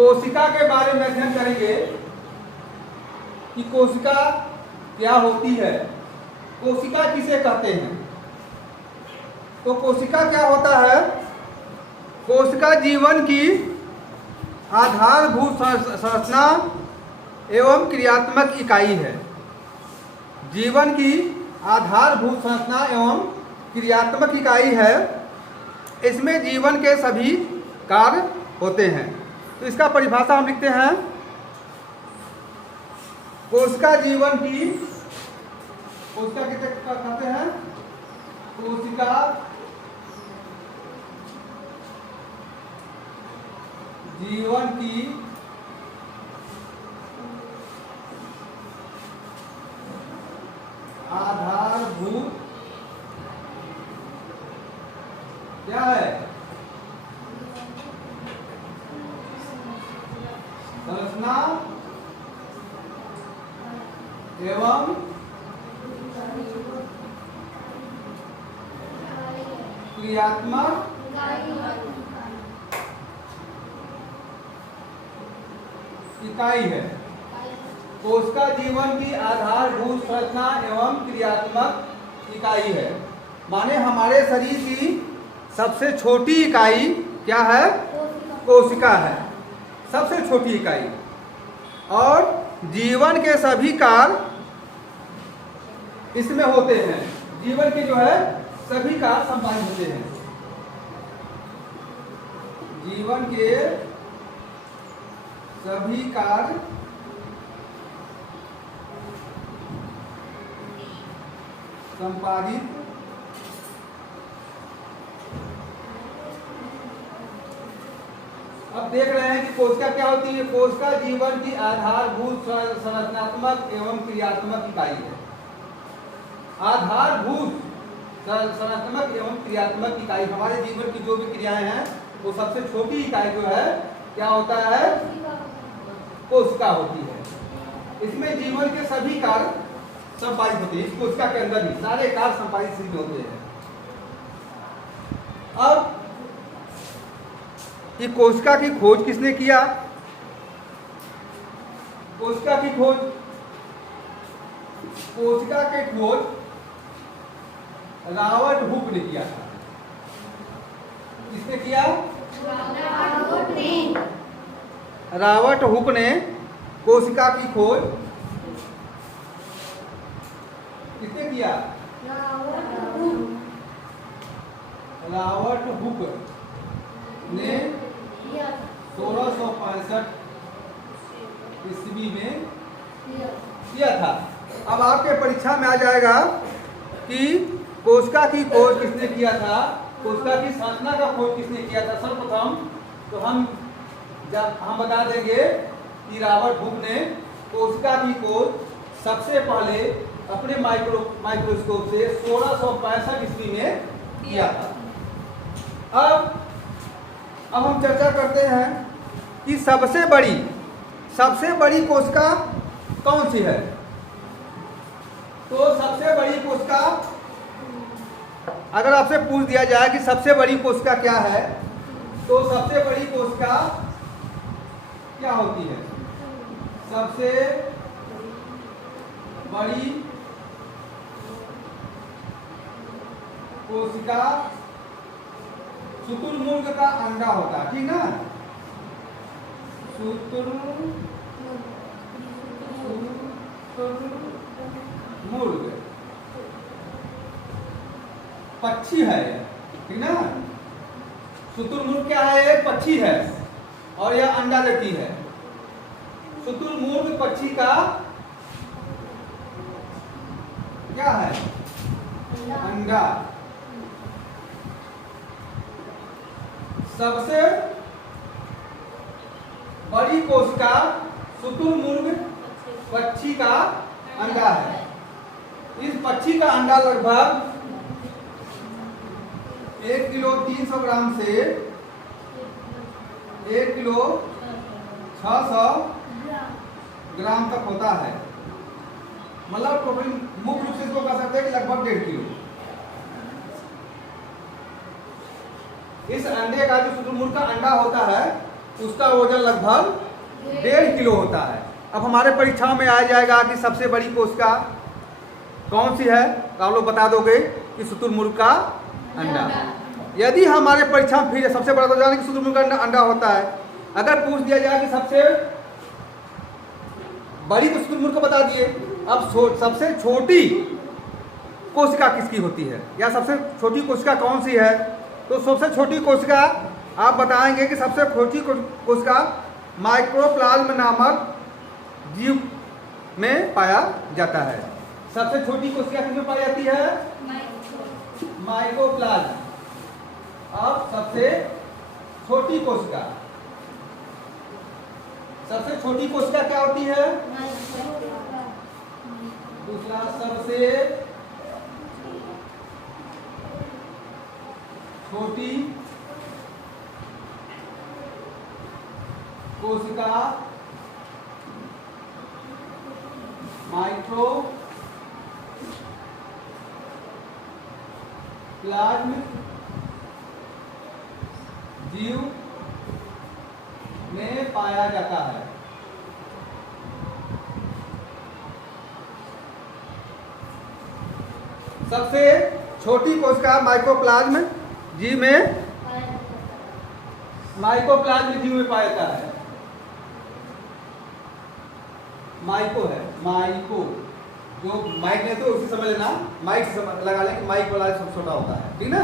कोशिका के बारे में अध्ययन करेंगे कि कोशिका क्या होती है, कोशिका किसे कहते हैं। तो कोशिका क्या होता है? कोशिका जीवन की आधारभूत संरचना एवं क्रियात्मक इकाई है। जीवन की आधारभूत संरचना एवं क्रियात्मक इकाई है। इसमें जीवन के सभी कार्य होते हैं। तो इसका परिभाषा हम लिखते हैं। कोशिका जीवन की, कोशिका किसे कहते हैं? कोशिका जीवन की आधारभूत क्या है? संरचना एवं क्रियात्मक इकाई है। कोशिका जीवन की आधारभूत संरचना एवं क्रियात्मक इकाई है। माने हमारे शरीर की सबसे छोटी इकाई क्या है? कोशिका है, सबसे छोटी इकाई। और जीवन के सभी कार्य इसमें होते हैं। जीवन के जो है सभी कार्य संपादित होते हैं। जीवन के सभी कार्य संपादित अब देख रहे हैं कि कोशिका क्या होती है। कोशिका जीवन की आधारभूत संरचनात्मक एवं क्रियात्मक इकाई है। आधारभूत संरचनात्मक एवं क्रियात्मक इकाई, हमारे जीवन की जो भी क्रियाएं हैं वो सबसे छोटी इकाई जो है क्या होता है? कोशिका होती है। इसमें जीवन के सभी कार्य संपादित होते हैं। इस कोशिका के अंदर ही सारे कार्य संपादित सिद्ध होते हैं। अब ये कोशिका की खोज किसने किया? कोशिका की खोज, कोशिका के खोज रॉबर्ट हुक ने किया था। किसने किया? रॉबर्ट हुक ने कोशिका की खोज किसने किया? रॉबर्ट हुक ने 1665 ईस्वी में किया था। अब आपके परीक्षा में आ जाएगा कि कोशिका की खोज किसने किया था, कोशिका की संरचना का खोज किसने किया था। सर्वप्रथम तो हम बता देंगे कि रॉबर्ट हुक ने कोशिका की खोज सबसे पहले अपने माइक्रोस्कोप से 1665 ईस्वी में किया था। अब हम चर्चा करते हैं कि सबसे बड़ी कोशिका कौन सी है। तो सबसे बड़ी कोशिका, अगर आपसे पूछ दिया जाए कि सबसे बड़ी कोशिका क्या है, तो सबसे बड़ी कोशिका क्या होती है? सबसे बड़ी कोशिका शुतुरमुर्ग का अंडा होता है, ठीक ना? शुतुरमुर्ग पक्षी है, ठीक ना? शुतुरमुर्ग क्या है? एक पक्षी है और यह अंडा देती है। शुतुरमुर्ग पक्षी का क्या है? अंडा। सबसे बड़ी कोशिका शुतुरमुर्ग पक्षी का अंडा है। इस पक्षी का अंडा लगभग 1 किलो 300 ग्राम से 1 किलो 600 ग्राम तक होता है। मतलब टोटल मुख्य रूप से इसको कह सकते हैं कि लगभग 1.5 किलो। इस अंडे का जो शुतुरमुर्ग का अंडा होता है उसका वजन लगभग 1.5 किलो होता है। अब हमारे परीक्षा में आ जाएगा कि सबसे बड़ी कोशिका कौन सी है, तो आप लोग बता दोगे कि शुतुरमुर्ग का अंडा। यदि हमारे परीक्षा में फिर सबसे बड़ा तो जाने कि शुतुरमुर्ग का अंडा होता है। अगर पूछ दिया जाए कि सबसे बड़ी, तो शुतुरमुर्ग को बता दिए। अब सबसे छोटी कोशिका किसकी होती है, या सबसे छोटी कोशिका कौन सी है, तो सबसे छोटी कोशिका आप बताएंगे कि सबसे छोटी कोशिका माइक्रोप्लाज्म नामक जीव में पाया जाता है। सबसे छोटी कोशिका किसमें पाई जाती है, माइक्रोप्लाज्म। अब सबसे छोटी कोशिका, सबसे छोटी कोशिका क्या होती है, दूसरा सबसे छोटी कोशिका माइक्रोप्लाज्म जीव में पाया जाता है। सबसे छोटी कोशिका माइक्रोप्लाज्म जीव में पाया जाता है। माइको है, माइको, जो माइक नहीं तो उसी समझ लेना, माइक से लगा लें कि माइक वाला सबसे छोटा होता है, ठीक ना।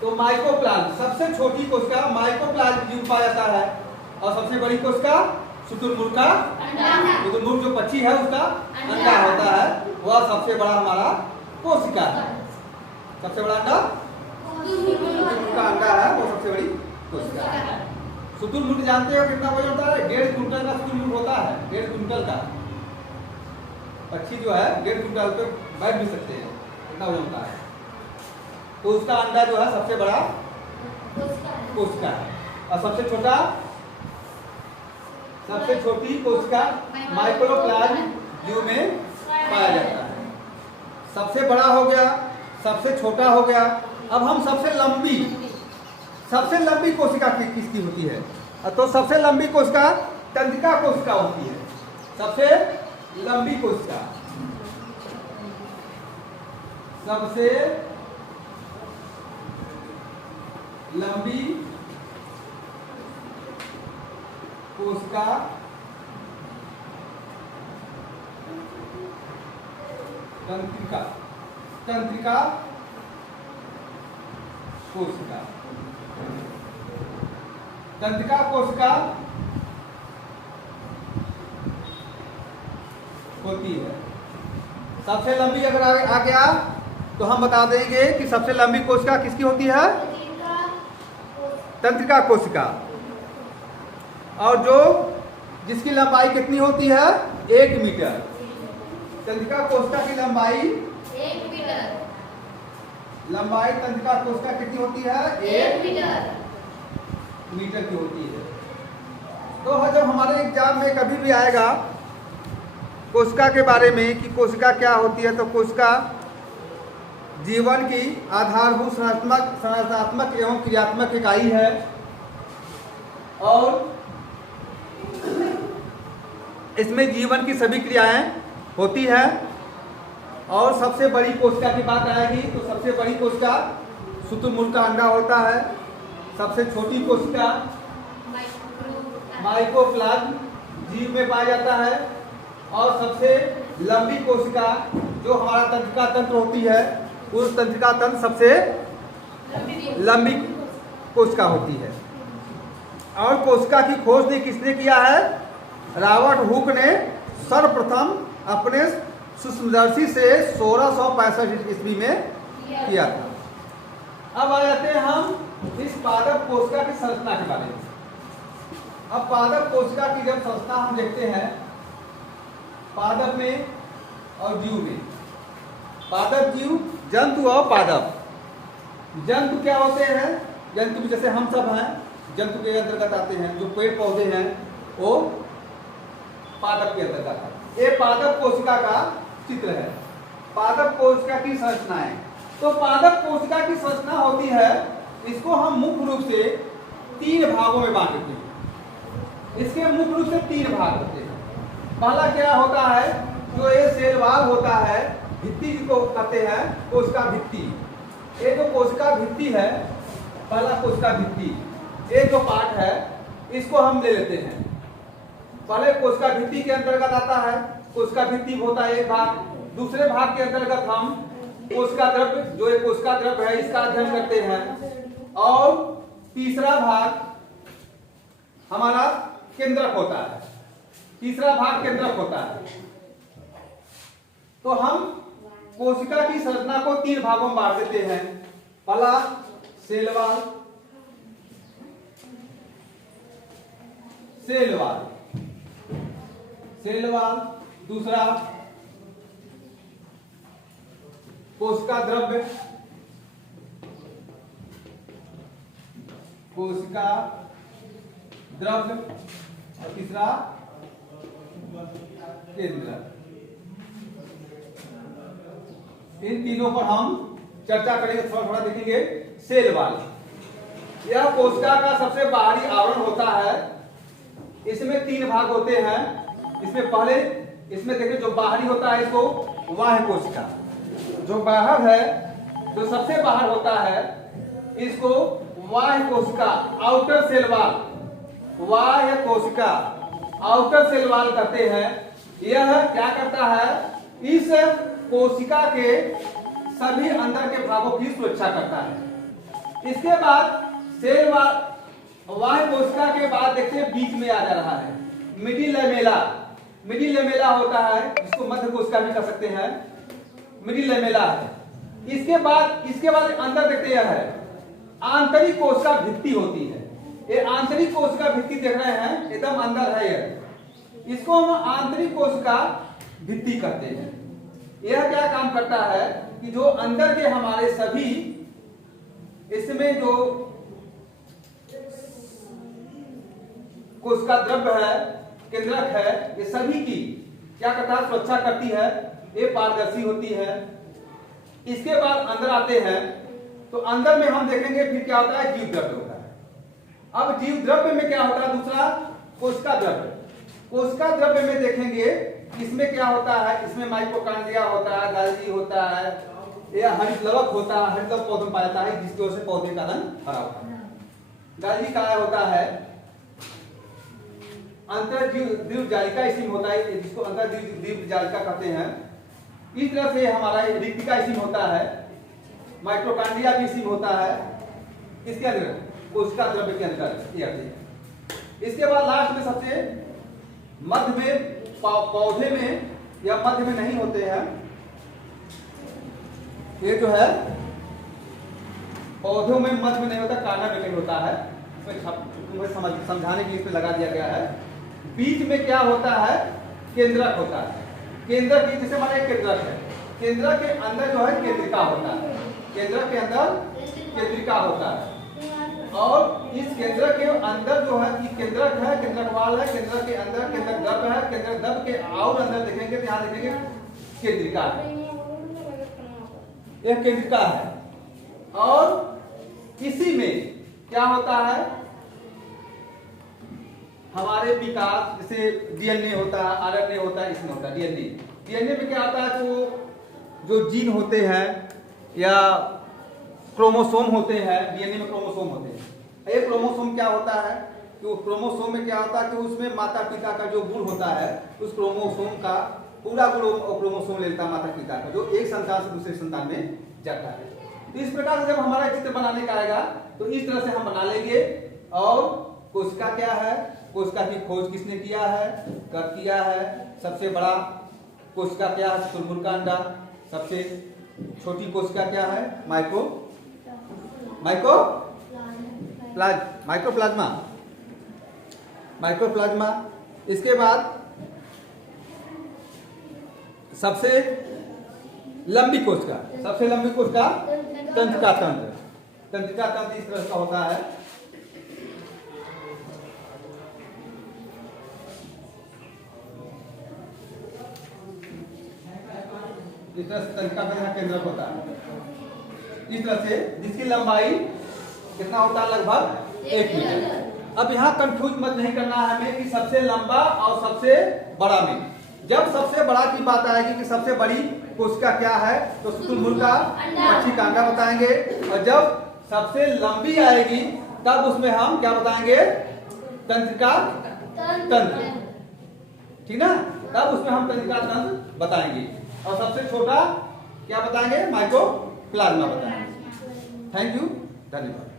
तो माइक्रोप्लाज्म सबसे छोटी कोशिका माइक्रोप्लाज्म जीव पाया जाता है। और सबसे बड़ी कोशिका शुतुरमुर्ग का अंडा। शुतुरमुर्ग जो पक्षी है उसका अंडा होता है, वह सबसे बड़ा हमारा कोशिका है। सबसे बड़ा अंडा शुतुरमुर्ग का अंडा है, वो सबसे बड़ी कोशिका है। शुतुरमुर्ग जानते हो कितना वजन होता है, 1.5 कुंटल का शुतुरमुर्ग होता है। 1.5 कुंटल का पक्षी जो है 1.5 कुंटल पे बैठ भी सकते हैं, इतना वजन होता है। तो उसका अंडा जो है सबसे बड़ा कोशिका है। और सबसे छोटा, सबसे छोटी कोशिका माइक्रोप्लाज्म जीव में पाया जाता है। सबसे बड़ा हो गया, सबसे छोटा हो गया। अब हम सबसे लंबी कोशिका किसकी होती है, तो सबसे लंबी कोशिका तंत्रिका कोशिका होती है। सबसे लंबी कोशिका, सबसे लंबी कोशिका तंत्रिका कोशिका होती है। सबसे लंबी अगर आ गया तो हम बता देंगे कि सबसे लंबी कोशिका किसकी होती है, तंत्रिका कोशिका। और जो जिसकी लंबाई कितनी होती है, 1 मीटर। तंत्रिका कोशिका की लंबाई 1 मीटर। लंबाई तंत्रिका कोशिका कितनी होती है, 1 मीटर की होती है। तो जब हमारे एग्जाम में कभी भी आएगा कोशिका के बारे में कि कोशिका क्या होती है, तो कोशिका जीवन की आधारभूत संरचनात्मक एवं क्रियात्मक इकाई है। और इसमें जीवन की सभी क्रियाएं होती है। और सबसे बड़ी कोशिका की बात आएगी तो सबसे बड़ी कोशिका शुतुरमुर्ग का अंडा होता है। सबसे छोटी कोशिका माइक्रोप्लाज्म जीव में पाया जाता है। और सबसे लंबी कोशिका जो हमारा तंत्रिका तंत्र होती है, उस तंत्रिका तंत्र सबसे लंबी कोशिका होती है। और कोशिका की खोज ने किसने किया है, रॉबर्ट हुक ने सर्वप्रथम अपने सूक्ष्मदर्शी से 1665 ईस्वी में किया था। अब आ जाते हैं हम इस पादप कोशिका की संरचना के बारे में। अब पादप कोशिका की जब संरचना हम देखते हैं, पादप में और जीव में, पादप जीव, जंतु और पादप। जंतु क्या होते हैं, जंतु जैसे हम सब हैं, जंतु के अंतर्गत आते हैं। जो पेड़ पौधे हैं वो पादप के अंतर्गत आते हैं। ये पादप कोशिका का चित्र है। पादप कोशिका की संरचनाएं, तो पादप कोशिका की संरचना होती है, इसको हम मुख्य रूप से 3 भागों में बांट देते हैं। इसके मुख्य रूप से 3 भाग होते हैं। पहला क्या होता है, जो ये सेल वॉल होता है, भित्ति जिसको कहते हैं, कोशिका भित्ति। ये जो कोशिका भित्ति है, पहला कोशिका भित्ति, ये जो पार्ट है इसको हम ले लेते हैं। पहले कोशिका भित्ति के अंतर्गत आता है, कोशिका भित्ति होता है एक भाग। दूसरे भाग के अंतर्गत हम कोशिका द्रव्य, जो एक कोशिका द्रव्य है, इसका अध्ययन करते हैं। और तीसरा भाग हमारा केंद्रक होता है, तीसरा भाग केंद्रक होता है। तो हम कोशिका की संरचना को 3 भागों में बांट देते हैं। पहला cell wall, cell wall, cell wall. दूसरा कोशिका द्रव्य, कोशिका द्रव्य। और तीसरा केंद्र। इन तीनों पर हम चर्चा करेंगे, थोड़ा थोड़ा देखेंगे। सेल वॉल, यह कोशिका का सबसे बाहरी आवरण होता है। इसमें 3 भाग होते हैं। इसमें पहले, इसमें देखिए जो बाहरी होता है इसको बाह्य कोशिका, जो बाहर है, जो सबसे बाहर होता है, इसको बाह्य कोशिका, आउटर सेल वॉल, बाह्य कोशिका, आउटर सेल वॉल कहते हैं। यह क्या करता है, इस कोशिका के सभी अंदर के भागों की सुरक्षा करता है। इसके बाद सेल वॉल, बाह्य कोशिका के बाद देखिए बीच में आ जा रहा है मिडिल लेमेला। मिडिल लेमेला होता है, जिसको मध्य कोशिका भी कह सकते हैं, मिडिल लेमेला है। इसके बाद अंदर देखते हैं आंतरिक कोशिका भित्ति होती है। ये आंतरिक कोशिका भित्ति देख रहे हैं, एकदम अंदर है ये, इसको हम आंतरिक कोशिका भित्ति कहते हैं। यह क्या काम करता है कि जो अंदर के हमारे सभी, इसमें जो कोशिका द्रव्य है, केंद्रक है, ये सभी की क्या करता है, सुरक्षा करती है। ये पारदर्शी होती है। इसके बाद अंदर आते हैं, तो अंदर में हम देखेंगे फिर क्या होता है, जीव द्रव्य होता है। अब जीव द्रव्य में क्या होता है, दूसरा कोशिका द्रव्य। कोशिका द्रव्य में देखेंगे इसमें क्या होता है, इसमें माइटोकॉन्ड्रिया होता है, गाल्गी होता है, यह हरितलवक होता है। हरितलवक पौधों में पाया जाता है, जिसकी वजह से पौधे का रंग हरा होता है। गाल्गी का होता है अंतर्जीव जालिका इसिम होता है, जिसको अंतर्जीव जालिका कहते हैं। इस तरह से हमारा रिक्तिका इसिम होता है, माइटोकॉन्ड्रिया भी इसिम होता है, इसके अंदर कोशिका द्रव्य के अंदर। इसके बाद लास्ट में सबसे मध्य में, पौधे में या मध्य में नहीं होते हैं, ये जो है पौधों में मध्य में नहीं होता, कार्ना में होता है। इसमें समझाने के लिए इसमें लगा दिया गया है। बीच में क्या होता है, केंद्रक होता है। केंद्रक जैसे हमारा एक केंद्रक है, केंद्रक के अंदर जो है केंद्रिका होता है, केंद्रक के अंदर केंद्रिका होता है। और इस केंद्रक के अंदर जो है, केंद्रक है, केंद्रक वाल है, केंद्रक के अंदर केंद्रक द्रव्य है, केंद्रक द्रव्य के और अंदर देखेंगे तो यहाँ देखेंगे केंद्रिका है, यह केंद्रिका है। और इसी में क्या होता है, हमारे विकास, जैसे डीएनए होता है, आरएनए होता है, इसमें होता है डीएनए में क्या होता है, जो जीन होते हैं या क्रोमोसोम होते हैं, डीएनए में क्रोमोसोम होते हैं। एक क्रोमोसोम क्या होता है कि उस क्रोमोसोम में क्या होता है कि उसमें माता पिता का जो गुण होता है, उस क्रोमोसोम का पूरा गुण क्रोमोसोम ले लेता है माता पिता का, जो एक संतान से दूसरे संतान में जाता है। तो इस प्रकार से जब हमारा चित्र बनाने का आएगा तो इस तरह से हम बना लेंगे। और कोशिका क्या है, कोशिका की खोज किसने किया है, कब किया है, सबसे बड़ा कोशिका क्या है, शुतुरमुर्ग का अंडा, सबसे छोटी कोशिका क्या है, माइक्रोप्लाज्मा। इसके बाद सबसे लंबी कोशिका, तंत्रिका तंत्र इस तरह का होता है। इस तरह से तंत्रिका तंत्र केंद्रक होता है, इस तरह से, जिसकी लंबाई कितना होता है, लगभग 1 मीटर। अब यहाँ कंफ्यूज मत नहीं करना है हमें कि सबसे लंबा और सबसे बड़ा में। जब सबसे बड़ा की बात आएगी कि सबसे बड़ी कोशिका क्या है तो शुतुरमुर्ग का मच्छी का अंडा बताएंगे, और जब सबसे लंबी आएगी तब उसमें हम क्या बताएंगे, तंत्रिका तंत्र, ठीक ना, तब उसमें हम तंत्रिका तंत्र बताएंगे। और सबसे छोटा क्या बताएंगे, माइक्रोप्लाज्मा बताएंगे। थैंक यू, धन्यवाद।